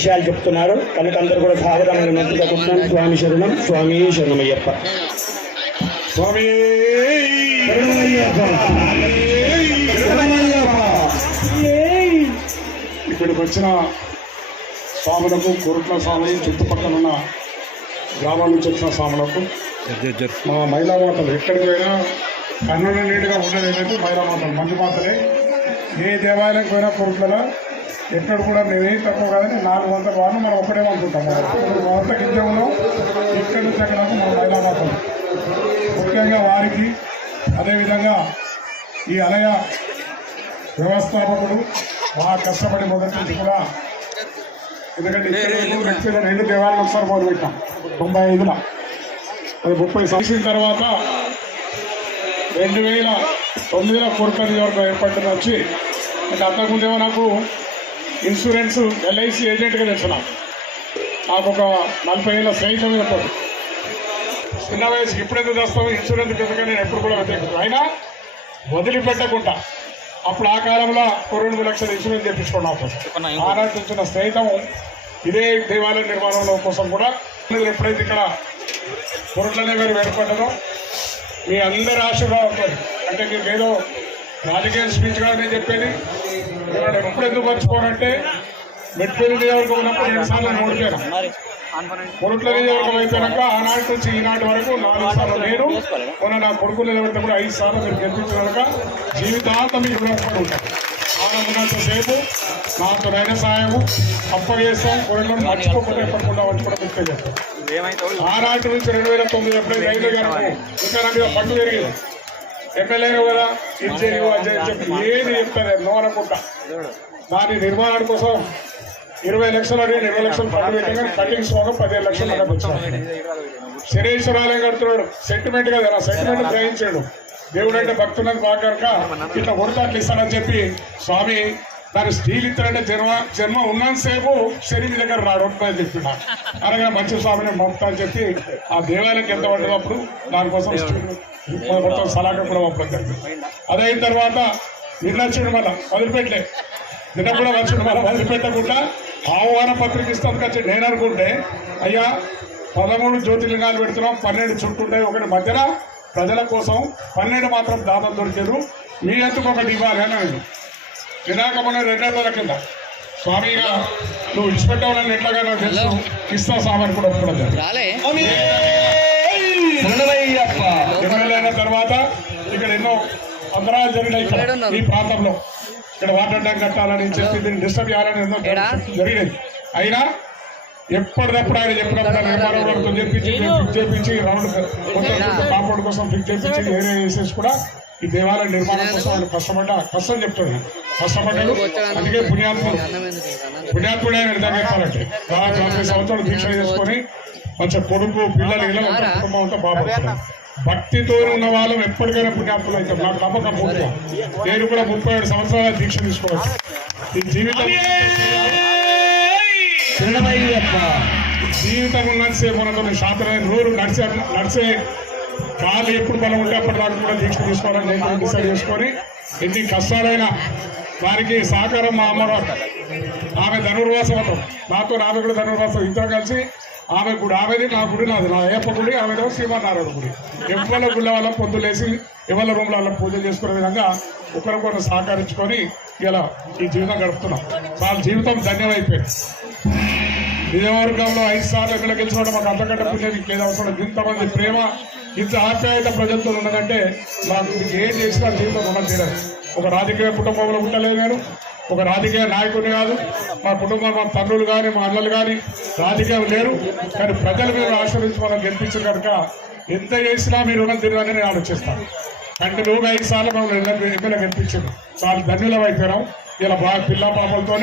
విషయాలు చెప్తున్నాడు కనుక అందరూ కూడా సావధానంగా నొప్పుగా కూర్చున్నాను. స్వామి శరణం, స్వామి శరణమయ్యప్ప, స్వామి ఇక్కడికి వచ్చిన స్వాములకు, కోరుట్ల స్వామి, చుట్టుపక్కల ఉన్న గ్రామాల నుంచి వచ్చిన స్వాములకు, మా మహిళా మాతలు ఎక్కడికి పోయినా కన్నుల నీటిగా ఉండేది ఏంటంటే మహిళా మాతలు, మంచి మాతలే. ఏ దేవాలయానికి పోయినా కోరుట్లలో ఎక్కడ కూడా మేమేం తక్కువ కాదని 400 వారు మనం ఒక్కడే అనుకుంటాం. మొత్తం కింద ఉన్నాం, ఇక్కడి నుంచి అక్కడ మన మహిళా మాతలు ముఖ్యంగా వారికి, అదేవిధంగా ఈ ఆలయ వ్యవస్థాపకుడు బాగా కష్టపడి మొదటి నుంచి కూడా, ఎందుకంటే ఇక్కడ 2 దేవాలయాలు ఒకసారి మొదలుపెట్టాం 95లో. అది 30 సంవత్సరం తర్వాత 2009లో కోరుట్ల నియోజకవర్గం ఏర్పడిన వచ్చి, అంటే అంతకుముందేమో నాకు ఇన్సూరెన్స్ ఎల్ఐసి ఏజెంట్గా తెలుసున్నాను. నాకు ఒక 40 ఏళ్ళ స్నేహితం చెప్పాడు, చిన్న వయసుకి ఇప్పుడెందుకు చేస్తాము ఇన్సూరెన్స్ కిందగా నేను ఎప్పుడు కూడా వ్యతిరేకిస్తాను. అయినా వదిలిపెట్టకుండా అప్పుడు ఆ కాలంలో 2 లక్షల ఇన్సూరెన్స్ చేయించుకున్నాం. ఆనాటి నుంచి స్నేహితం ఇదే దేవాలయ నిర్మాణంలో కోసం కూడా ఎప్పుడైతే ఇక్కడ కోరుట్లనే గారు ఏర్పడ్డదో మీ అందరి ఆశీర్వాదంతో, అంటే మీకు ఏదో రాజకీయ స్పీచ్ కాదు నేను చెప్పేది. ఎప్పుడు ఎందుకు మర్చిపోనంటే మెట్పల్లి నియోజకవర్గం ఉన్నప్పుడు 2 సార్లు ఓడిపోయాను. కోరుట్ల నియోజకవర్గం అయిపోయాక ఆనాటి నుంచి ఈనాటి వరకు 4 సార్లు నేను మొన్న నా కొడుకు నిలబెడితే కూడా 5 సార్లు మీరు గెలిపించిన జీవితాంతం మీకు రుణపడి ఉంటాను. ఆనందంతసేపు నాతో నైన సాయము అప్పగేస్తాం, కోరికలను మర్చిపోకుండా ఎప్పటికుండా మర్చిపోవడం ముఖ్యం చేస్తాం. ఆనాటి నుంచి 2009 ఎప్పుడైతే రైలు గారు ఇంకా నా మీద పట్టు పెరిగింది, ఎమ్మెల్యేను కదా ఇది చేయవు అని చెప్పి ఏది చెప్తారు నో అనుకుంటా. దాని నిర్మాణం కోసం 20 లక్షలు అడిగి 20 లక్షలు పట్టు పెట్టాం, కటింగ్స్ మొగం 15 లక్షలు మనకు వచ్చాడు. శనేశ్వరాలయం కడుతున్నాడు, సెంటిమెంట్ కదా, నా సెంటిమెంట్ గ్రహించాడు. దేవుడు అంటే భక్తున్నది బాగా కనుక ఇట్లా కొడుతా అట్లా ఇస్తానని చెప్పి స్వామి దాని స్టీల్ ఇస్తారంటే జన్మ ఉన్నంతసేపు శని మీ దగ్గర రాడు అని చెప్పిన అనగా మంచి స్వామిని పంపుతా అని చెప్పి ఆ దేవాలయానికి ఎంత పడ్డప్పుడు దానికోసం మొత్తం సలాక కూడా పంపడం జరిగింది. అదైన తర్వాత నిర్లక్ష్యుడు మళ్ళీ వదిలిపెట్టలే, నిన్న కూడా లక్ష్యుడు మళ్ళీ వదిలిపెట్టకుండా ఆహ్వాన పత్రిక ఇస్తాను వచ్చి నేను అనుకుంటే అయ్యా 13 జ్యోతిర్లింగాలు పెడుతున్నాం, 12 చుట్టూ ఒకటి మధ్యన ప్రజల కోసం 12 మాత్రం దాదాపు దొరికారు, మీ ఎందుకు ఒకటి ఇవ్వాలి అని అన్నాడు. వినాకమన్న 2 నెలల కింద స్వామిగా నువ్వు ఇచ్చిపెట్టావని ఎట్లాగా నాకు తెలుసు, ఇస్తా సామాన్ కూడా ఒప్పుకోవడం ఎమ్మెల్యే అయిన తర్వాత ఇక్కడ ఎన్నో అంతరాలు జరిగినాయి. ఈ ప్రాంతంలో ఇక్కడ వాటర్ ట్యాంక్ కట్టాలని చెప్పి దీన్ని డిస్టర్బ్ చేయాలని ఎన్నో జరిగినాయి. అయినా ఎప్పటికప్పుడు ఆయన చెప్పినప్పుడు నిర్మాణం చేపించి ఫిక్స్ చేయించి రౌండ్ కాంపౌండ్ కోసం ఫిక్స్ చేయించి ఏరియా వేసేసి కూడా ఈ దేవాలయ నిర్మాణం కోసం ఆయన కష్టం చెప్తాడు, కష్టపడ్డాడు. అందుకే పుణ్యాత్ముడు ఆయన నిజంగా చెప్పాలంటే 40 సంవత్సరాలు దీక్ష చేసుకొని మంచిగా కొడుకు పిల్లలు ఇలా కుటుంబం అంతా బాగుపడుతుంది. భక్తితో ఉన్న వాళ్ళం ఎప్పటికైనా పుణ్యాత్ములు అవుతాం, నాకు నమ్మకం పూర్తిగా. నేను కూడా 37 సంవత్సరాల దీక్ష తీసుకోవచ్చు. ఈ జీవితం ఉన్నంతసేపు మనతో శాస్త్రమైన రోజు నడిచే కాళ్ళు ఎప్పుడు బలం ఉంటే అప్పటిదాకా కూడా దీక్ష తీసుకోవాలని నేను డిసైడ్ చేసుకొని ఎన్ని కష్టాలైనా వారికి సహకారం మా అమ్మవారు. ఆమె ధనుర్వాసం అవుతాం, నాతో ఆమె కూడా ధనుర్వాసం, ఇద్దరు కలిసి ఆమె గుడి, ఆమెది నా గుడి, నాది నా అయ్యప్ప గుడి, ఆమెదో శ్రీమన్నారాయణ గుడి. ఎవరి గుళ్ళ వల్ల పొద్దులేసి ఎవరి రూమ్ల వల్ల పూజలు చేసుకునే విధంగా ఒకరికొకరు సహకరించుకొని ఇలా ఈ జీవితం గడుపుతున్నాం. వాళ్ళ జీవితం ధన్యమైపోయింది. నిజవర్గంలో 5 సార్లు ఎమ్మెల్యే గెలిచినప్పుడు మాకు అంతకంటే పుణ్యం ఇంకేది అవసరం. ఇంతమంది ప్రేమ, ఇంత ఆప్యాయత ప్రజలతో ఉన్నదంటే మాకు ఏం చేసినా జీవితం రుణం తీరాలి. ఒక రాజకీయ కుటుంబంలో ఉండలేదు, నేను ఒక రాజకీయ నాయకుడిని కాదు. మా కుటుంబం, మా తండ్రులు కానీ మా అన్నలు కానీ రాజకీయం లేరు, కానీ ప్రజలు మీరు ఆశ్రయించి మనం గెలిపించారు కనుక ఎంత చేసినా మీరు రుణం తీరాలని నేను ఆలోచిస్తాను. కంటిన్యూగా 5 సార్లు మమ్మల్ని ఎమ్మెల్యే గెలిపించారు, చాలా ధన్యులం అయిపోయినాం. ఇలా బాగా పిల్ల పాపలతో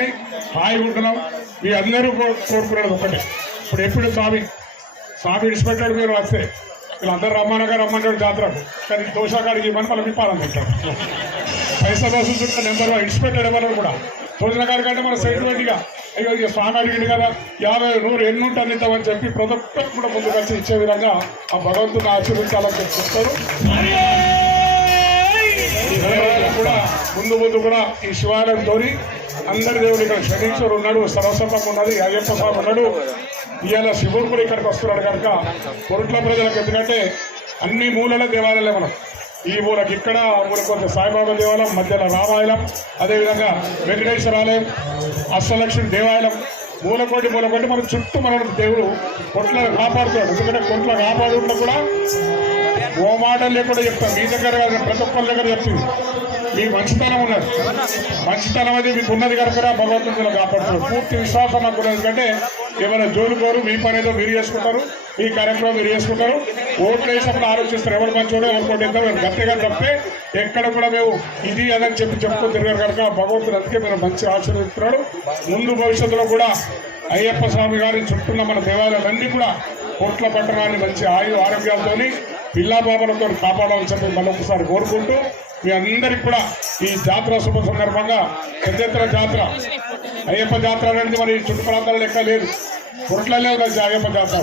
హాయిగా ఉంటున్నాం. మీ అందరూ కోరుకునేది ఒకటే, ఇప్పుడు ఎప్పుడు స్వామి విడిచిపెట్టాడు మీరు వస్తే వీళ్ళందరూ రమ్మన్నాడు జాతరకు, కానీ దోషాకాడికి ఇవ్వని మనం ఇప్పాలని పెట్టారు. పైసా దోషం చుట్టూ నెంబర్ విడిచిపెట్టాడు ఎవరు కూడా. తోచిన కాడి కంటే మన సెంటిమెంట్గా అయ్యో ఇక స్వామి అడిగింది కదా 50, 100 ఎన్ని ఉంటాను ఇద్దామని చెప్పి ప్రతి ఒక్కరు కూడా ముందు కలిసి ఇచ్చే విధంగా ఆ భగవంతుని ఆశీర్వించాలని చెప్పి చెప్తారు. కూడా ముందు కూడా ఈ శివాలయంతో అందరి దేవుడు ఇక్కడ శనీశ్వరు ఉన్నాడు, సరస్వతం ఉన్నది, అయ్యప్ప స్వామి ఉన్నాడు. ఇవాళ శివుడు కూడా ఇక్కడికి వస్తున్నాడు కనుక కొరట్ల ప్రజలకు, ఎందుకంటే అన్ని మూలల దేవాలయాలే మనం. ఈ మూలకి ఇక్కడ, ఆ మూలకు కొంత సాయిబాబా దేవాలయం, మధ్యలో రామాయణం, అదేవిధంగా వెంకటేశ్వర ఆలయం, అష్టలక్ష్మి దేవాలయం, మూలకోటి మన చుట్టూ మన దేవుడు కొట్ల కాపాడుతాడు. ఎందుకంటే కొట్ల కాపాడుకుంటూ కూడా ఓ మాట లేకుండా చెప్తాను. మీ దగ్గర కాదు, ప్రతి ఒక్కరి దగ్గర చెప్తుంది. మీకు మంచితనం ఉన్నది, మంచితనం అది మీకు ఉన్నది కనుక భగవంతుడు కాపాడుతాడు. పూర్తి విశ్వాసం నాకు ఉన్నది. ఎందుకంటే ఏమైనా జోలుకోరు, మీ పని ఏదో మీరు చేసుకుంటారు, ఈ కార్యక్రమం మీరు చేసుకుంటారు. ఓట్లు వేసినప్పుడు ఆలోచిస్తారు ఎవరు మంచోడో ఎవరు కొట్టేద్దాం గట్టిగా తప్పితే ఎక్కడ కూడా మేము ఇది అదని చెప్పుకొని తిరిగారు కనుక భగవంతుడు అందుకే మీరు మంచి ఆశీర్వదిస్తున్నాడు. ముందు భవిష్యత్తులో కూడా అయ్యప్ప స్వామి గారి చుట్టూన్న మన దేవాలయాలన్నీ కూడా కోట్ల పట్టణాన్ని మంచి ఆరోగ్యాలతో పిల్లా బాబలతో కాపాడాలని చెప్పి మళ్ళీ ఒకసారి కోరుకుంటూ, మీ అందరికి కూడా ఈ జాతర శుభ సందర్భంగా పెద్ద ఎత్తున జాతర, అయ్యప్ప జాతర అనేది మరి చుట్టు ప్రాంతాల్లో లెక్క లేదు, కొరట్లనే ఉన్నది అయ్యప్ప జాతర.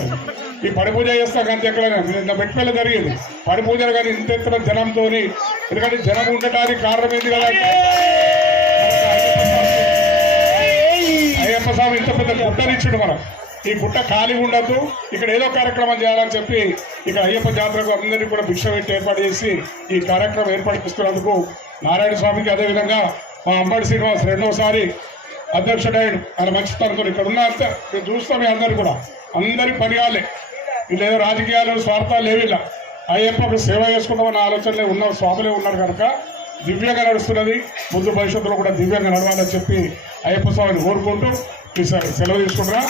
ఈ పడి పూజ చేస్తాక అంత ఎక్కడైనా నిన్న మెట్పల్లి జరిగింది పడి పూజలు, కానీ ఇంత ఎత్తున జనంతో. ఎందుకంటే జనం ఉండటానికి కారణం ఏంటి కదా, అయ్యప్ప స్వామి ఇంత పెద్ద గుట్టనిచ్చుడు. మనం ఈ గుట్ట ఖాళీ ఉండద్దు, ఇక్కడ ఏదో కార్యక్రమం చేయాలని చెప్పి ఇక్కడ అయ్యప్ప జాతరకు అందరినీ కూడా భిక్ష పెట్టి ఏర్పాటు చేసి ఈ కార్యక్రమం ఏర్పాటుస్తున్నందుకు నారాయణ స్వామికి, అదేవిధంగా మా అంబడి శ్రీనివాస్ రెండోసారి అధ్యక్షుడైన ఆయన మంచితనంతో ఇక్కడ ఉన్న అంతే మేము చూస్తాం. మీ అందరు కూడా అందరి పనియాలే, వీళ్ళు ఏదో రాజకీయాలు స్వార్థాలు లేవిలా అయ్యప్పకు సేవ చేసుకుందామన్న ఆలోచనలే ఉన్న స్వాములే ఉన్నారు కనుక దివ్యంగా నడుస్తున్నది. ముందు భవిష్యత్తులో కూడా దివ్యంగా నడవాలని చెప్పి అయ్యప్ప స్వామిని కోరుకుంటూ సెలవు తీసుకుంటున్నా.